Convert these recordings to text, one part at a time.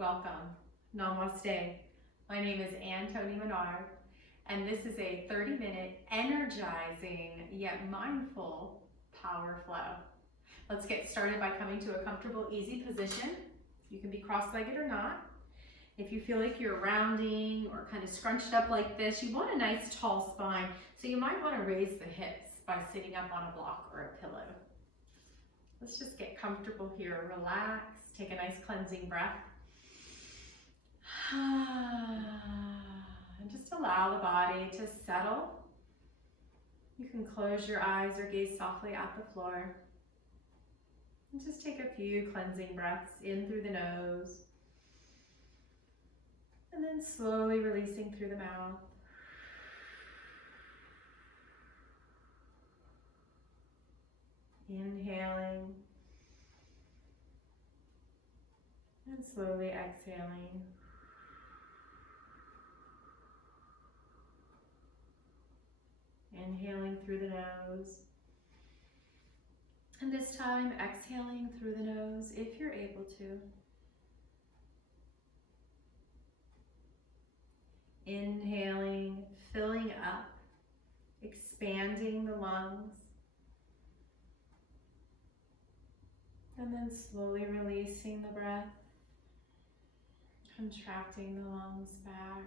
Welcome. Namaste. My name is Toni Minard, and this is a 30-minute energizing yet mindful power flow. Let's get started by coming to a comfortable, easy position. You can be cross-legged or not. If you feel like you're rounding or kind of scrunched up like this, you want a nice tall spine, so you might want to raise the hips by sitting up on a block or a pillow. Let's just get comfortable here. Relax. Take a nice cleansing breath. And just allow the body to settle. You can close your eyes or gaze softly at the floor. And just take a few cleansing breaths in through the nose. And then slowly releasing through the mouth. Inhaling. And slowly exhaling. Inhaling through the nose. And this time, exhaling through the nose if you're able to. Inhaling, filling up, expanding the lungs. And then slowly releasing the breath, contracting the lungs back.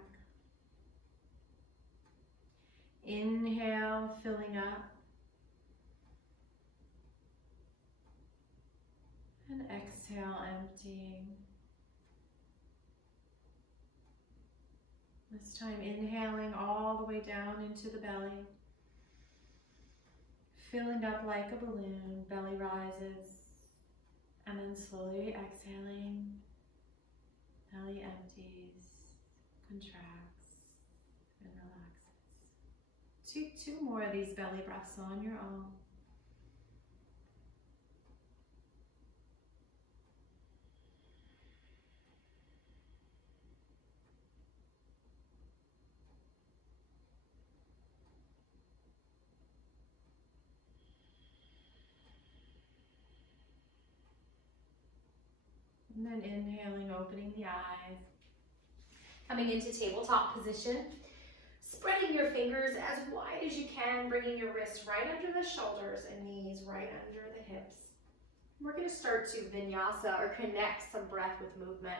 Inhale, filling up. And exhale, emptying. This time inhaling all the way down into the belly. Filling up like a balloon, belly rises. And then slowly exhaling, belly empties, contracts, and relaxes. Two more of these belly breaths on your own. And then inhaling, opening the eyes. Coming into tabletop position. Spreading your fingers as wide as you can, bringing your wrists right under the shoulders and knees right under the hips. We're going to start to vinyasa or connect some breath with movement.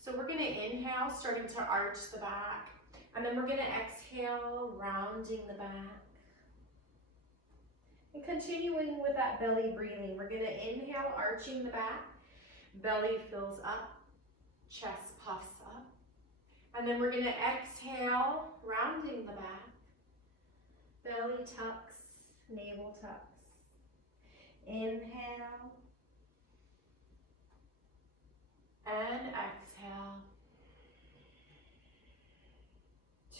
So we're going to inhale, starting to arch the back. And then we're going to exhale, rounding the back. And continuing with that belly breathing, we're going to inhale, arching the back. Belly fills up, chest puffs up. And then we're going to exhale, rounding the back. Belly tucks, navel tucks. Inhale. And exhale.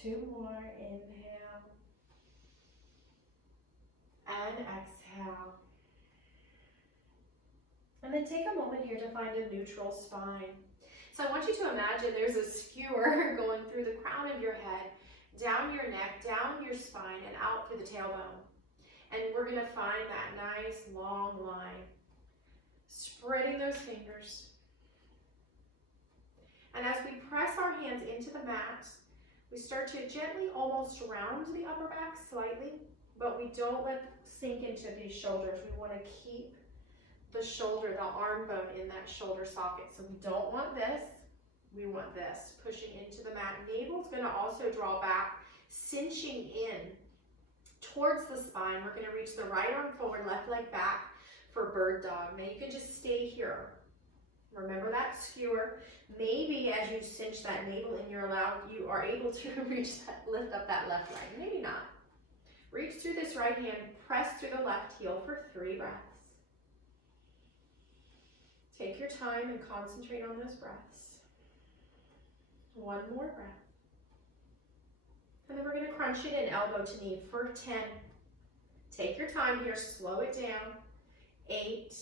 Two more, inhale. And exhale. And then take a moment here to find a neutral spine. So I want you to imagine there's a skewer going through the crown of your head, down your neck, down your spine, and out through the tailbone. And we're going to find that nice long line. Spreading those fingers. And as we press our hands into the mat, we start to gently almost round the upper back slightly, but we don't let it sink into these shoulders. We want to keep the shoulder, the arm bone in that shoulder socket. So we don't want this, we want this, pushing into the mat. Navel's gonna also draw back, cinching in towards the spine. We're gonna reach the right arm forward, left leg back for bird dog. Now you can just stay here. Remember that skewer. Maybe as you cinch that navel in, you are able to reach that, lift up that left leg. Maybe not. Reach through this right hand, press through the left heel for 3 breaths. Take your time and concentrate on those breaths. 1 more breath. And then we're going to crunch it in elbow to knee for 10. Take your time here, slow it down. 8,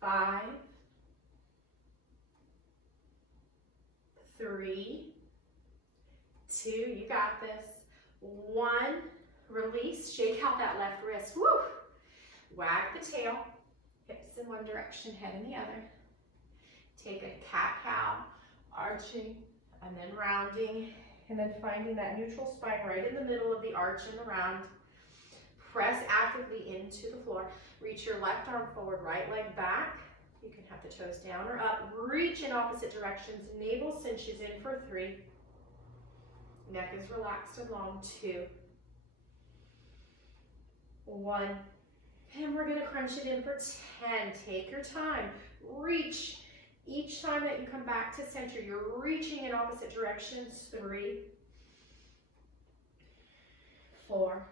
5, 3, 2, you got this. 1, release, shake out that left wrist. Woo! Wag the tail, hips in one one direction, head in the other. Take a cat-cow, arching, and then rounding, and then finding that neutral spine right in the middle of the arch and the round. Press actively into the floor. Reach your left arm forward, right leg back. You can have the toes down or up. Reach in opposite directions. Navel cinches in for 3. Neck is relaxed and long. 2. 1. And we're gonna crunch it in for 10. Take your time. Reach. Each time that you come back to center, you're reaching in opposite directions. 3. 4.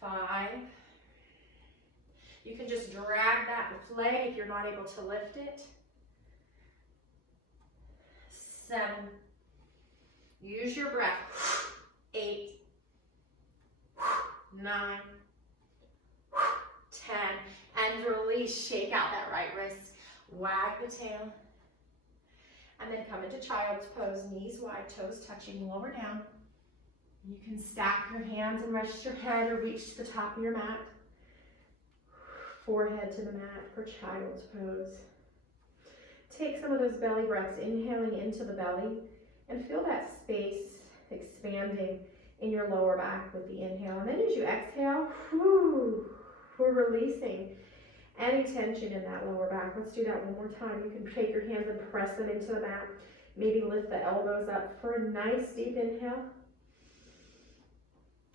5. You can just drag that leg if you're not able to lift it. 7. Use your breath. 8. 9. 10. And release. Shake out that right wrist. Wag the tail. And then come into child's pose. Knees wide, toes touching, lower down. You can stack your hands and rest your head or reach to the top of your mat. Forehead to the mat for child's pose. Take some of those belly breaths, inhaling into the belly, and feel that space expanding in your lower back with the inhale. And then as you exhale, we're releasing any tension in that lower back. Let's do that one more time. You can take your hands and press them into the mat. Maybe lift the elbows up for a nice deep inhale.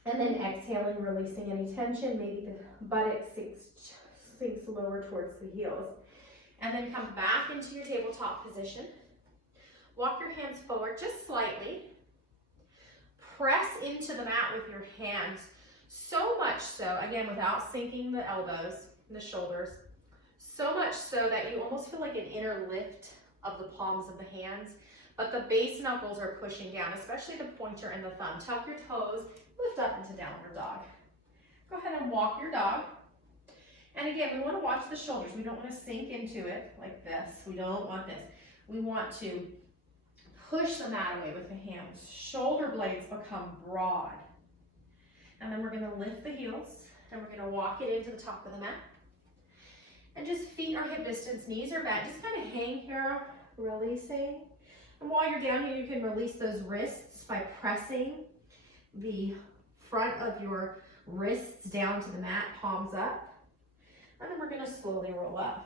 And then exhaling, releasing any tension. Maybe the buttock sinks lower towards the heels. And then come back into your tabletop position. Walk your hands forward just slightly. Press into the mat with your hands. So much so, again, without sinking the elbows and the shoulders. So much so that you almost feel like an inner lift of the palms of the hands. But the base knuckles are pushing down, especially the pointer and the thumb. Tuck your toes. Lift up into downward dog. Go ahead and walk your dog. And again, we want to watch the shoulders. We don't want to sink into it like this. We don't want this. We want to push the mat away with the hands. Shoulder blades become broad. And then we're going to lift the heels and we're going to walk it into the top of the mat. And just feet are hip distance, knees are bent. Just kind of hang here, releasing. And while you're down here, you can release those wrists by pressing the front of your wrists down to the mat, palms up. And then we're going to slowly roll up.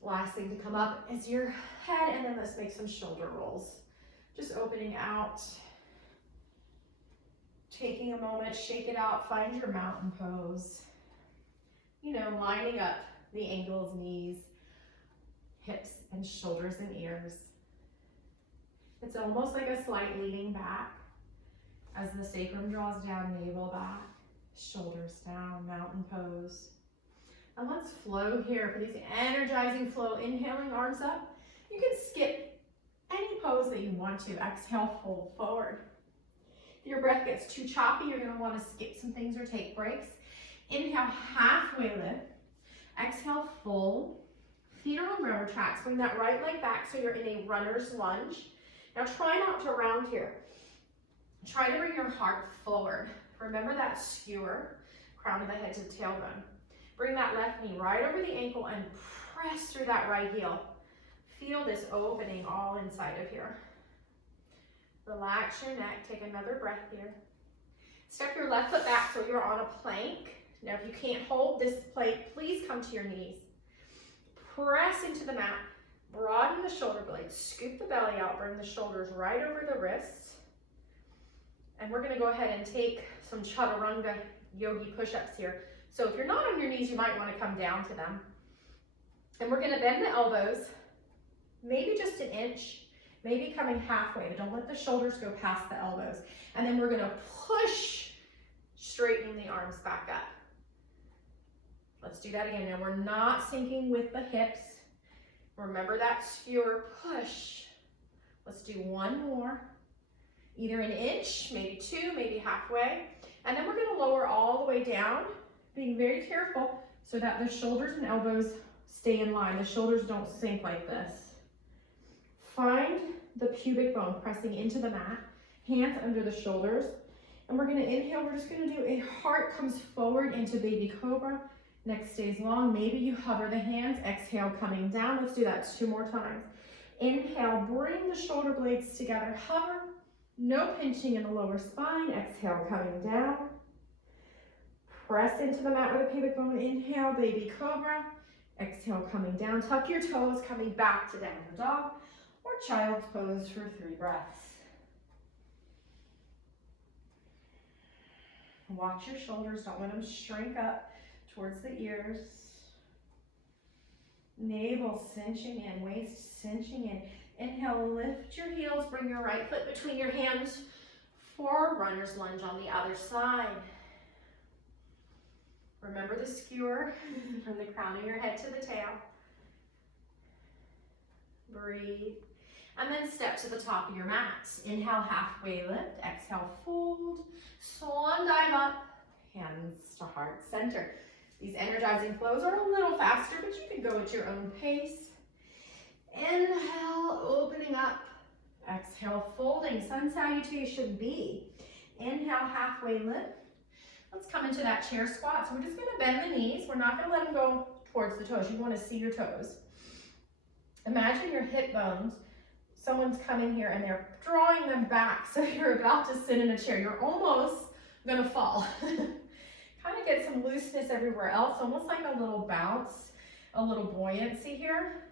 Last thing to come up is your head, and then let's make some shoulder rolls. Just opening out, taking a moment, shake it out, find your mountain pose. You know, lining up the ankles, knees, hips, and shoulders and ears. It's almost like a slight leaning back as the sacrum draws down, navel back, shoulders down, mountain pose. And let's flow here for these energizing flow. Inhaling, arms up. You can skip any pose that you want to. Exhale, fold forward. If your breath gets too choppy, you're going to want to skip some things or take breaks. Inhale, halfway lift. Exhale, fold. Feet are on railroad tracks. Bring that right leg back so you're in a runner's lunge. Now try not to round here. Try to bring your heart forward. Remember that skewer, crown of the head to the tailbone. Bring that left knee right over the ankle and press through that right heel. Feel this opening all inside of here. Relax your neck. Take another breath here. Step your left foot back so you're on a plank. Now if you can't hold this plank, please come to your knees. Press into the mat. Broaden the shoulder blades. Scoop the belly out. Bring the shoulders right over the wrists. And we're going to go ahead and take some chaturanga yogi push-ups here. So if you're not on your knees, you might want to come down to them. And we're going to bend the elbows, maybe just an inch, maybe coming halfway. Don't let the shoulders go past the elbows. And then we're going to push, straightening the arms back up. Let's do that again. Now we're not sinking with the hips. Remember that skewer, push. Let's do one more. Either an inch, maybe two, maybe halfway. And then we're going to lower all the way down, being very careful so that the shoulders and elbows stay in line. The shoulders don't sink like this. Find the pubic bone pressing into the mat, hands under the shoulders, And we're gonna inhale, we're just gonna do a heart comes forward into baby cobra. Neck stays long, maybe you hover the hands, exhale coming down. Let's do that 2 more times. Inhale, bring the shoulder blades together, hover, no pinching in the lower spine, exhale coming down. Press into the mat with a pubic bone, inhale, baby cobra, exhale coming down. Tuck your toes, coming back to downward dog or child's pose for 3 breaths. Watch your shoulders, don't let them shrink up towards the ears. Navel cinching in, waist cinching in. Inhale, lift your heels, bring your right foot between your hands for runner's lunge on the other side. Remember the skewer from the crown of your head to the tail. Breathe. And then step to the top of your mat. Inhale, halfway lift. Exhale, fold. Swan dive up. Hands to heart center. These energizing flows are a little faster, but you can go at your own pace. Inhale, opening up. Exhale, folding. Sun salutation B. Inhale, halfway lift. Let's come into that chair squat. So we're just going to bend the knees. We're not going to let them go towards the toes. You want to see your toes. Imagine your hip bones. Someone's coming here and they're drawing them back. So you're about to sit in a chair. You're almost going to fall. Kind of get some looseness everywhere else. Almost like a little bounce, a little buoyancy here.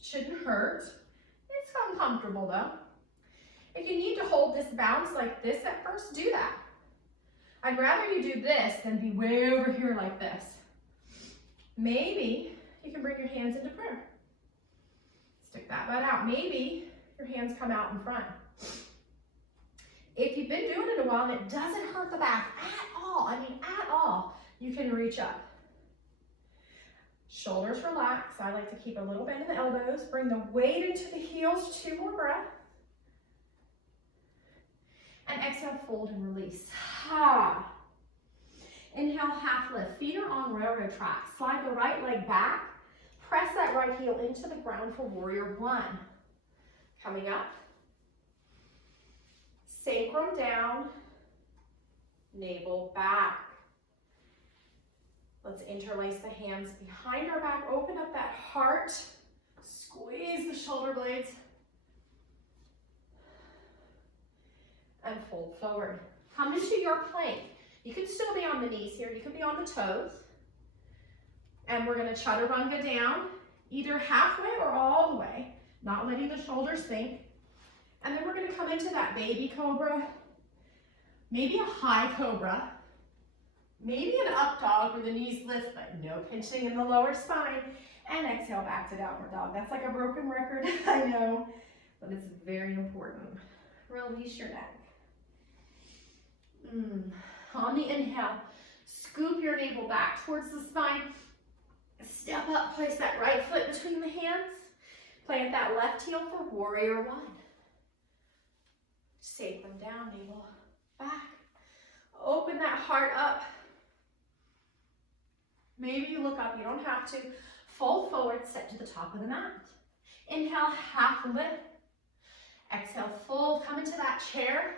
Shouldn't hurt. It's uncomfortable though. If you need to hold this bounce like this at first, do that. I'd rather you do this than be way over here like this. Maybe you can bring your hands into prayer. Stick that butt out. Maybe your hands come out in front. If you've been doing it a while and it doesn't hurt the back at all, I mean at all, you can reach up. Shoulders relax. I like to keep a little bend in the elbows. Bring the weight into the heels. 2 more breaths. And exhale, fold and release. Ha. Inhale, half lift. Feet are on railroad tracks. Slide the right leg back. Press that right heel into the ground for warrior 1. Coming up. Sacrum down. Navel back. Let's interlace the hands behind our back. Open up that heart. Squeeze the shoulder blades. And fold forward. Come into your plank. You can still be on the knees here. You could be on the toes. And we're going to chaturanga down, either halfway or all the way, not letting the shoulders sink. And then we're going to come into that baby cobra, maybe a high cobra, maybe an up dog where the knees lift, but no pinching in the lower spine. And exhale back to downward dog. That's like a broken record, I know, but it's very important. Release your neck. On the inhale, scoop your navel back towards the spine. Step up, place that right foot between the hands. Plant that left heel for warrior 1. Sacrum down, navel back. Open that heart up. Maybe you look up, you don't have to. Fold forward, step to the top of the mat. Inhale, half lift. Exhale, fold, come into that chair.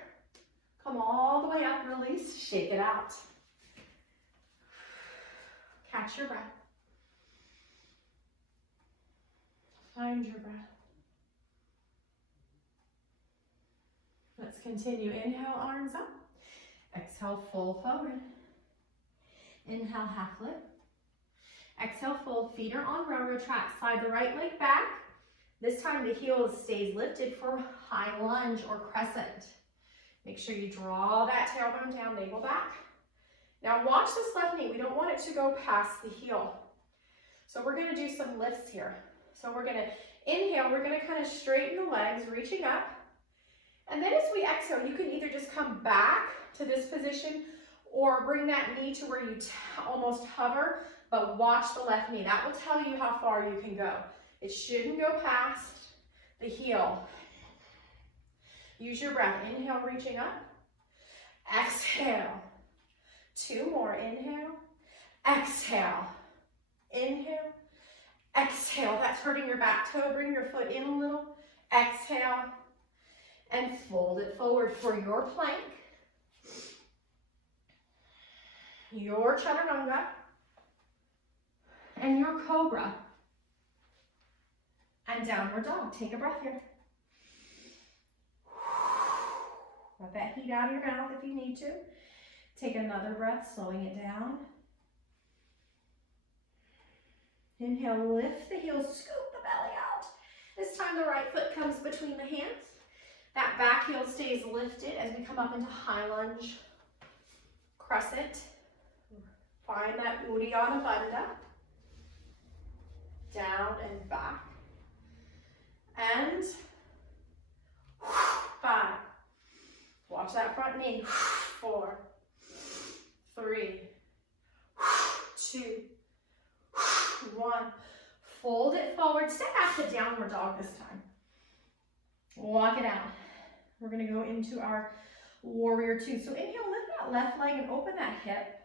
Come all the way up, release, shake it out. Catch your breath. Find your breath. Let's continue. Inhale, arms up. Exhale, fold forward. Inhale, half lift. Exhale, fold, feet are on railroad tracks. Slide the right leg back. This time the heel stays lifted for high lunge or crescent. Make sure you draw that tailbone down, navel back. Now watch this left knee. We don't want it to go past the heel. So we're going to do some lifts here. So we're going to inhale. We're going to kind of straighten the legs, reaching up. And then as we exhale, you can either just come back to this position or bring that knee to where you almost hover, but watch the left knee. That will tell you how far you can go. It shouldn't go past the heel. Use your breath. Inhale, reaching up. Exhale. 2 more. Inhale. Exhale. Inhale. Exhale. That's hurting your back toe. Bring your foot in a little. Exhale. And fold it forward for your plank. your chaturanga, and your cobra, and downward dog. Take a breath here. Let that heat out of your mouth if you need to. Take another breath, slowing it down. Inhale, lift the heels, scoop the belly out. This time the right foot comes between the hands. That back heel stays lifted as we come up into high lunge, crescent. Find that Uddiyana Bandha. Down and back. And 5. Watch that front knee. 4, 3, 2, 1. Fold it forward. Step back to downward dog this time. Walk it out. We're going to go into our warrior 2. So inhale, lift that left leg and open that hip.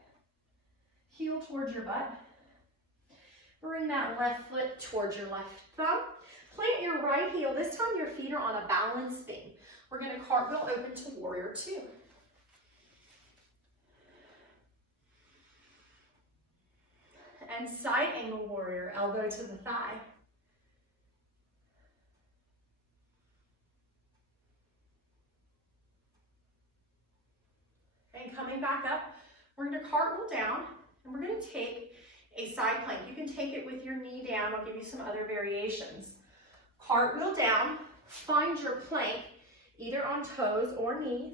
Heel towards your butt. Bring that left foot towards your left thumb. Plant your right heel. This time your feet are on a balance beam. We're going to cartwheel open to warrior 2. And side angle warrior, elbow to the thigh. And coming back up, we're going to cartwheel down, and we're going to take a side plank. You can take it with your knee down. I'll give you some other variations. Cartwheel down, find your plank, either on toes or knees.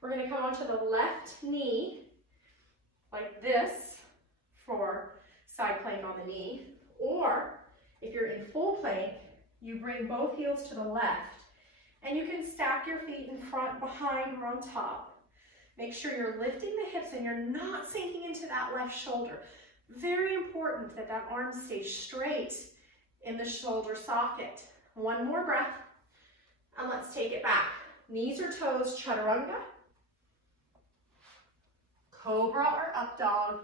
We're going to come onto the left knee, like this, for side plank on the knee. Or, if you're in full plank, you bring both heels to the left, and you can stack your feet in front, behind, or on top. Make sure you're lifting the hips and you're not sinking into that left shoulder. Very important that that arm stays straight in the shoulder socket. One more breath, and let's take it back. Knees or toes, chaturanga, cobra or up dog,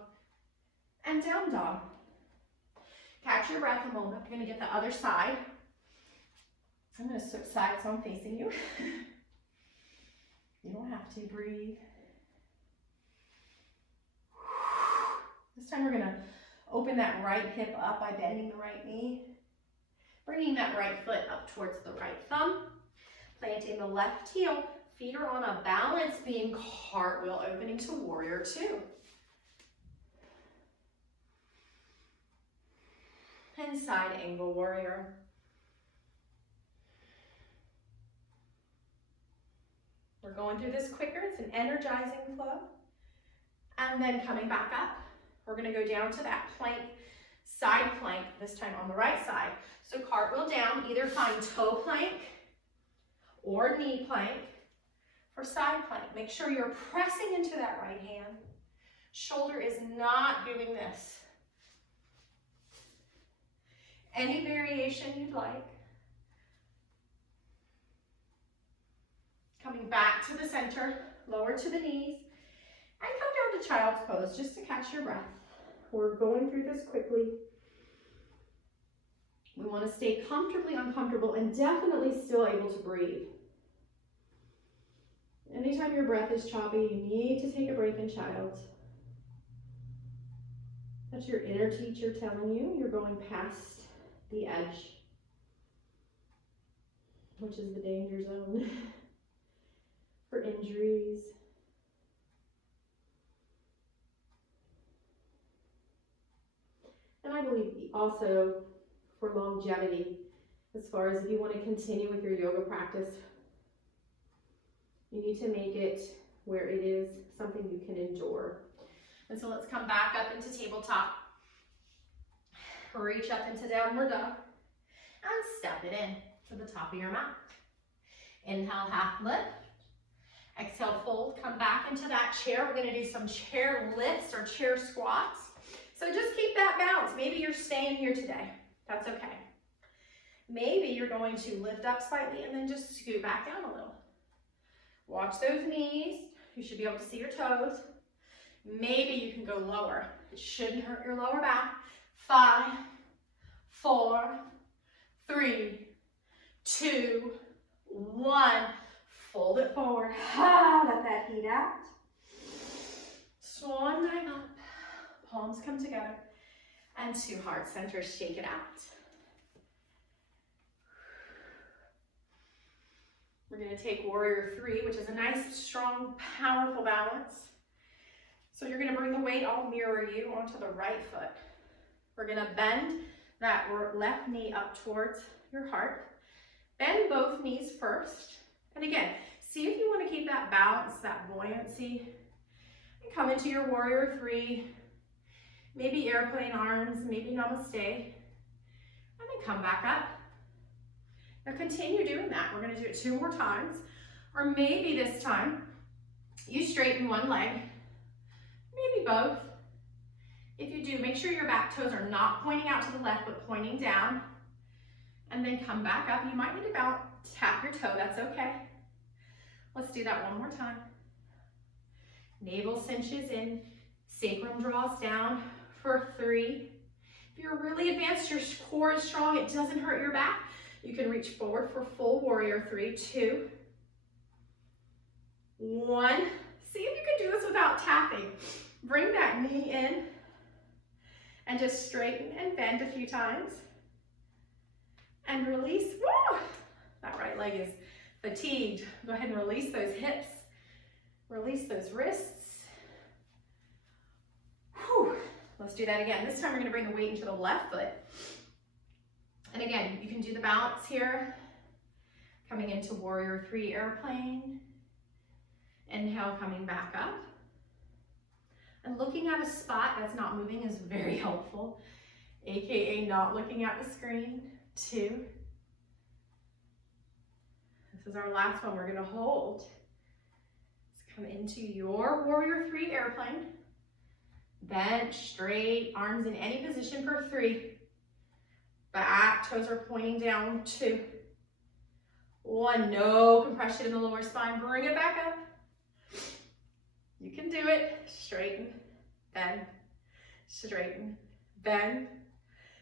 and down dog. Catch your breath a moment. We're going to get the other side. I'm going to switch sides so I'm facing you. You don't have to breathe. This time we're going to open that right hip up by bending the right knee. Bringing that right foot up towards the right thumb. Planting the left heel. Feet are on a balance beam. Cartwheel opening to warrior 2. And side angle warrior. We're going through this quicker. It's an energizing flow. And then coming back up, we're going to go down to that plank, side plank, this time on the right side. So cartwheel down, either find toe plank or knee plank for side plank. Make sure you're pressing into that right hand. Shoulder is not doing this. Any variation you'd like. Coming back to the center, lower to the knees, and come down to child's pose just to catch your breath. We're going through this quickly. We want to stay comfortably uncomfortable and definitely still able to breathe. Anytime your breath is choppy, you need to take a break in child's. That's your inner teacher telling you you're going past the edge, which is the danger zone for injuries. And I believe also for longevity, as far as if you want to continue with your yoga practice, you need to make it where it is something you can endure. And so let's come back up into tabletop. Reach up into downward dog and step it in to the top of your mat. Inhale, half lift. Exhale, fold. Come back into that chair. We're going to do some chair lifts or chair squats. So just keep that balance. Maybe you're staying here today. That's okay. Maybe you're going to lift up slightly and then just scoot back down a little. Watch those knees. You should be able to see your toes. Maybe you can go lower. It shouldn't hurt your lower back. 5, 4, 3, 2, 1. Fold it forward. Let that heat out. Swan dive up, palms come together, and to heart center, shake it out. We're gonna take warrior three, which is a nice, strong, powerful balance. So you're gonna bring the weight, I'll mirror you, onto the right foot. We're gonna bend that left knee up towards your heart. Bend both knees first. And again, see if you wanna keep that balance, that buoyancy. And come into your warrior three, maybe airplane arms, maybe namaste. And then come back up. Now continue doing that. We're gonna do it 2 more times. Or maybe this time, you straighten one leg, maybe both. If you do, make sure your back toes are not pointing out to the left, but pointing down. And then come back up. You might need to tap your toe, that's okay. Let's do that one more time. Navel cinches in, sacrum draws down for 3. If you're really advanced, your core is strong, it doesn't hurt your back. You can reach forward for full warrior 3, 2, 1. See if you can do this without tapping. Bring that knee in and just straighten and bend a few times. And release. Woo! That right leg is fatigued. Go ahead and release those hips. Release those wrists. Whew. Let's do that again. This time we're going to bring the weight into the left foot. And again, you can do the balance here. Coming into warrior 3 airplane. Inhale, coming back up. And looking at a spot that's not moving is very helpful. AKA not looking at the screen. 2. This is our last one. We're going to hold. Let's come into your warrior 3 airplane. Bench straight, arms in any position for 3. Back toes are pointing down. 2. 1. No compression in the lower spine. Bring it back up. You can do it. Straighten, bend, straighten, bend,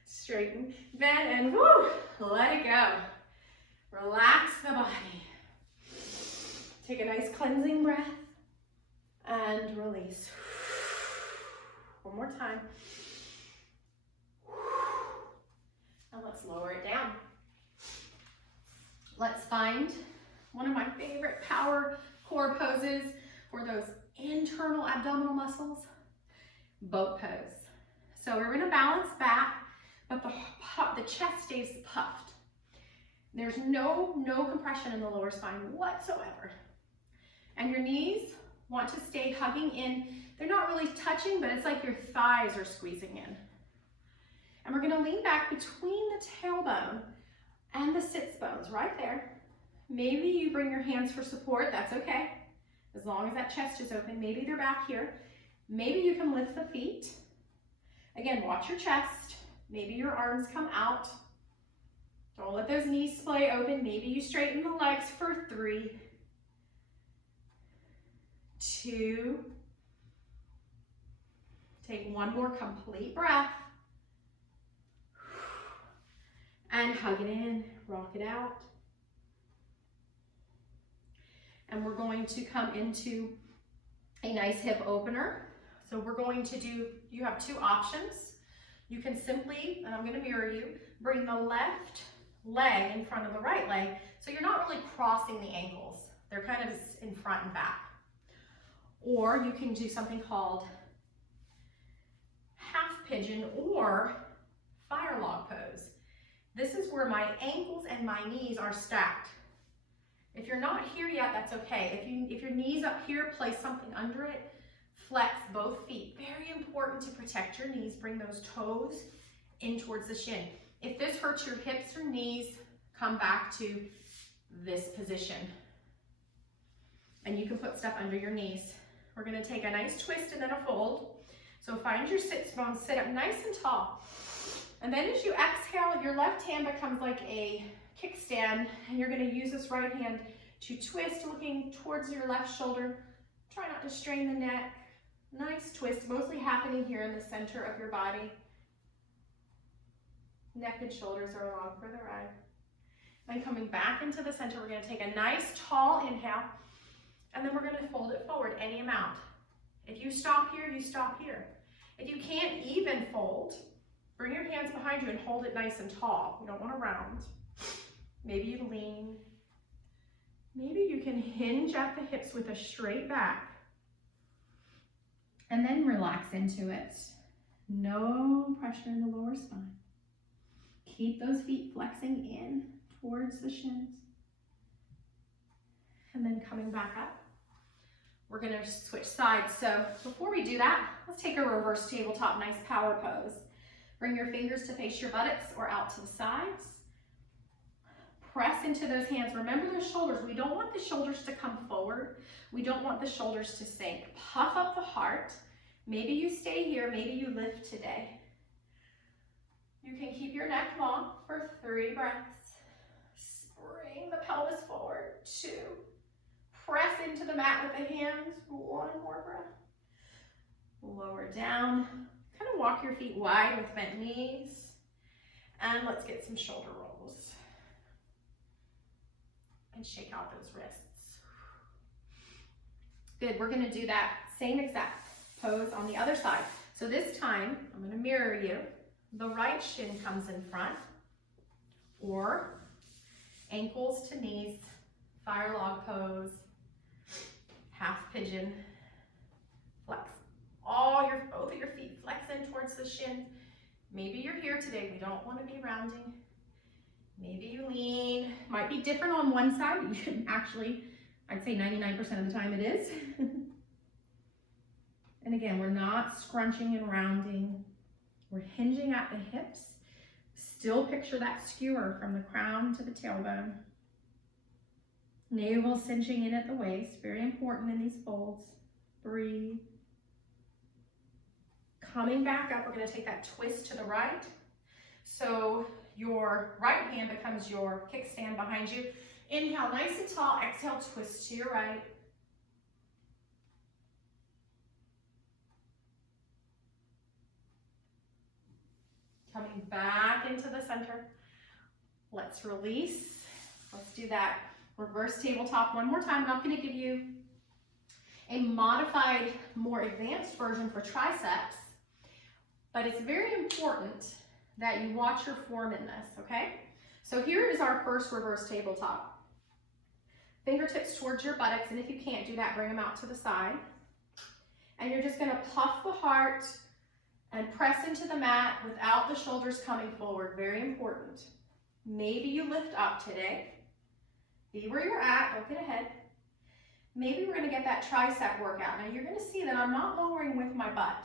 straighten, bend, and woo, let it go. Relax the body. Take a nice cleansing breath and release. One more time. And let's lower it down. Let's find one of my favorite power core poses for those internal abdominal muscles, boat pose. So we're gonna balance back, but the chest stays puffed. There's no compression in the lower spine whatsoever. And your knees want to stay hugging in. They're not really touching, but it's like your thighs are squeezing in. And we're gonna lean back between the tailbone and the sits bones, right there. Maybe you bring your hands for support, that's okay. As long as that chest is open, maybe they're back here. Maybe you can lift the feet. Again, watch your chest. Maybe your arms come out. Don't let those knees splay open. Maybe you straighten the legs for 3, 2. Take one more complete breath. And hug it in, rock it out. And we're going to come into a nice hip opener. So we're going to do, you have 2 options. You can simply, and I'm going to mirror you, bring the left leg in front of the right leg. So you're not really crossing the ankles. They're kind of in front and back. Or you can do something called half pigeon or fire log pose. This is where my ankles and my knees are stacked. If you're not here yet, that's okay. If your knee's up here, place something under it. Flex both feet. Very important to protect your knees. Bring those toes in towards the shin. If this hurts your hips or knees, come back to this position. And you can put stuff under your knees. We're gonna take a nice twist and then a fold. So find your sits bones, sit up nice and tall. And then as you exhale, your left hand becomes like a kickstand, and you're going to use this right hand to twist, looking towards your left shoulder. Try not to strain the neck. Nice twist, mostly happening here in the center of your body. Neck and shoulders are along for the ride. Then coming back into the center, we're going to take a nice tall inhale, and then we're going to fold it forward any amount. If you stop here, you stop here. If you can't even fold, bring your hands behind you and hold it nice and tall. You don't want to round. Maybe you lean. Maybe you can hinge at the hips with a straight back. And then relax into it. No pressure in the lower spine. Keep those feet flexing in towards the shins. And then coming back up. We're gonna switch sides. So before we do that, let's take a reverse tabletop, nice power pose. Bring your fingers to face your buttocks or out to the sides. Press into those hands. Remember those shoulders. We don't want the shoulders to come forward. We don't want the shoulders to sink. Puff up the heart. Maybe you stay here, maybe you lift today. You can keep your neck long for 3 breaths. Spring the pelvis forward, 2. Press into the mat with the hands, 1 more breath. Lower down, kind of walk your feet wide with bent knees. And let's get some shoulder rolls. And shake out those wrists. Good, we're gonna do that same exact pose on the other side. So this time, I'm gonna mirror you. The right shin comes in front, or ankles to knees, fire log pose, half pigeon, flex. Both of your feet flex in towards the shin. Maybe you're here today, we don't wanna be rounding. Maybe you lean, might be different on one side, but you can actually, I'd say 99% of the time it is. And again, we're not scrunching and rounding. We're hinging at the hips. Still picture that skewer from the crown to the tailbone. Navel cinching in at the waist, very important in these folds. Breathe. Coming back up, we're gonna take that twist to the right. So your right hand becomes your kickstand behind you. Inhale, nice and tall. Exhale, twist to your right. Coming back into the center. Let's release. Let's do that reverse tabletop one more time. I'm going to give you a modified, more advanced version for triceps, but it's very important that you watch your form in this, okay? So here is our first reverse tabletop. Fingertips towards your buttocks, and if you can't do that, bring them out to the side. And you're just gonna puff the heart and press into the mat without the shoulders coming forward, very important. Maybe you lift up today. Be where you're at, don't get ahead. Maybe we're gonna get that tricep workout. Now you're gonna see that I'm not lowering with my butt.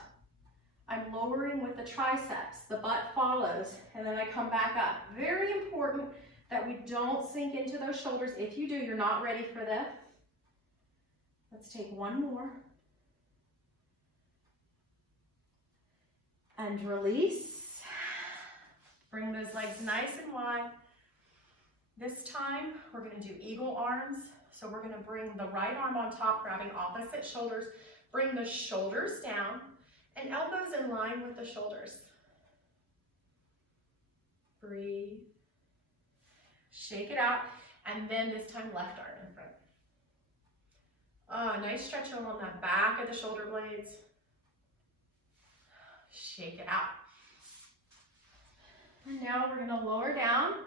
I'm lowering with the triceps. The butt follows, and then I come back up. Very important that we don't sink into those shoulders. If you do, you're not ready for this. Let's take one more. And release. Bring those legs nice and wide. This time, we're gonna do eagle arms. So we're gonna bring the right arm on top, grabbing opposite shoulders. Bring the shoulders down and elbows in line with the shoulders. Breathe. Shake it out. And then this time, left arm in front. Nice stretch along that back of the shoulder blades. Shake it out. And now we're gonna lower down.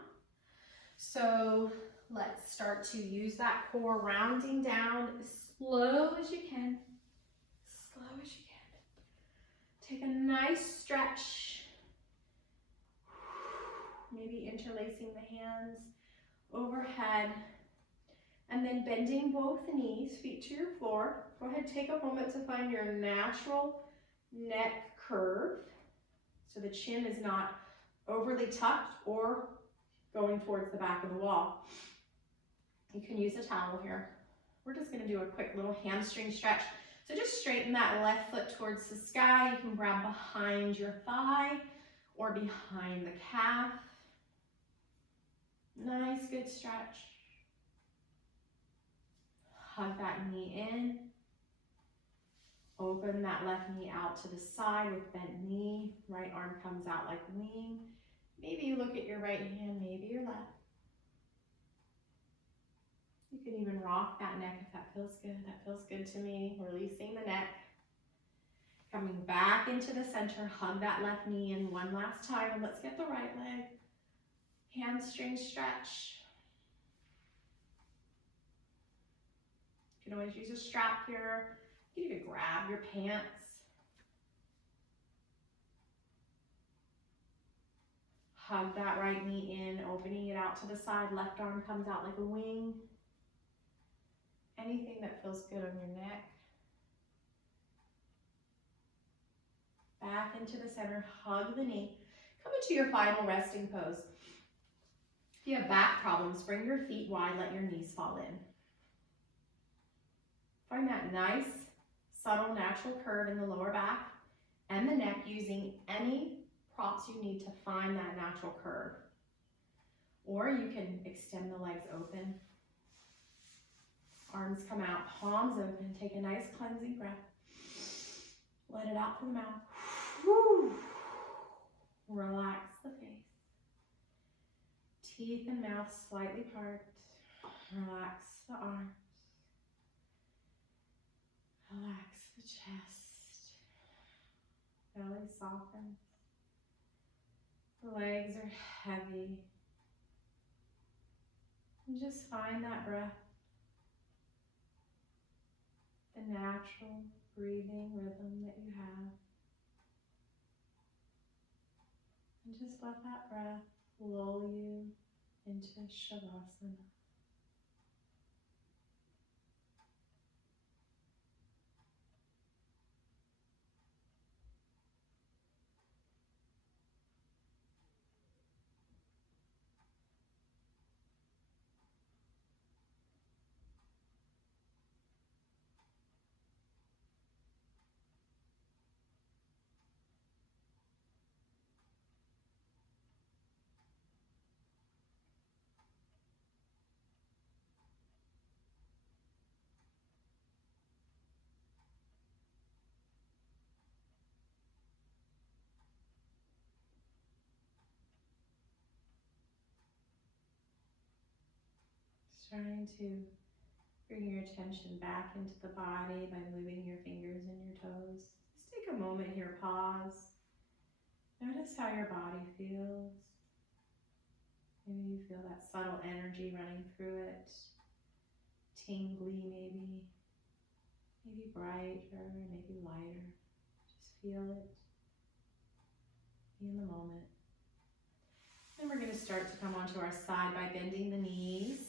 So let's start to use that core, rounding down as slow as you can. Slow as you can. Take a nice stretch. Maybe interlacing the hands overhead. And then bending both knees, feet to your floor. Go ahead, take a moment to find your natural neck curve. So the chin is not overly tucked or going towards the back of the wall. You can use a towel here. We're just gonna do a quick little hamstring stretch. So just straighten that left foot towards the sky. You can grab behind your thigh or behind the calf. Nice, good stretch. Hug that knee in. Open that left knee out to the side with bent knee. Right arm comes out like wing. Maybe you look at your right hand, maybe your left. You can even rock that neck if that feels good. That feels good to me. Releasing the neck. Coming back into the center, hug that left knee in one last time, and let's get the right leg. Hamstring stretch. You can always use a strap here. You can grab your pants. Hug that right knee in, opening it out to the side. Left arm comes out like a wing. Anything that feels good on your neck. Back into the center, hug the knee. Come into your final resting pose. If you have back problems, bring your feet wide, let your knees fall in. Find that nice, subtle, natural curve in the lower back and the neck, using any props you need to find that natural curve. Or you can extend the legs open. Arms come out, palms open. Take a nice cleansing breath. Let it out through the mouth. Whew. Relax the face. Teeth and mouth slightly part. Relax the arms. Relax the chest. Belly softens. The legs are heavy. And just find that breath. The natural breathing rhythm that you have. And just let that breath lull you into Shavasana. Trying to bring your attention back into the body by moving your fingers and your toes. Just take a moment here, pause. Notice how your body feels. Maybe you feel that subtle energy running through it. Tingly maybe. Maybe brighter, maybe lighter. Just feel it. Be in the moment. Then we're going to start to come onto our side by bending the knees.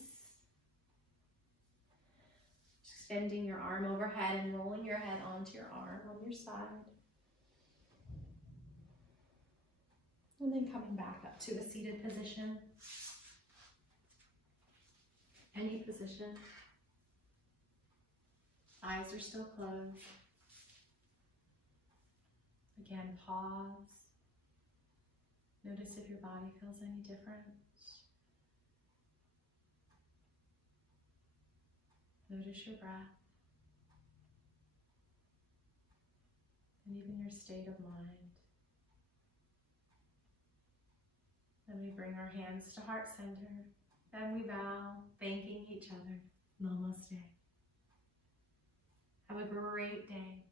Extending your arm overhead and rolling your head onto your arm on your side. And then coming back up to a seated position. Any position. Eyes are still closed. Again, pause. Notice if your body feels any different. Notice your breath. And even your state of mind. Then we bring our hands to heart center. Then we bow, thanking each other. Namaste. Have a great day.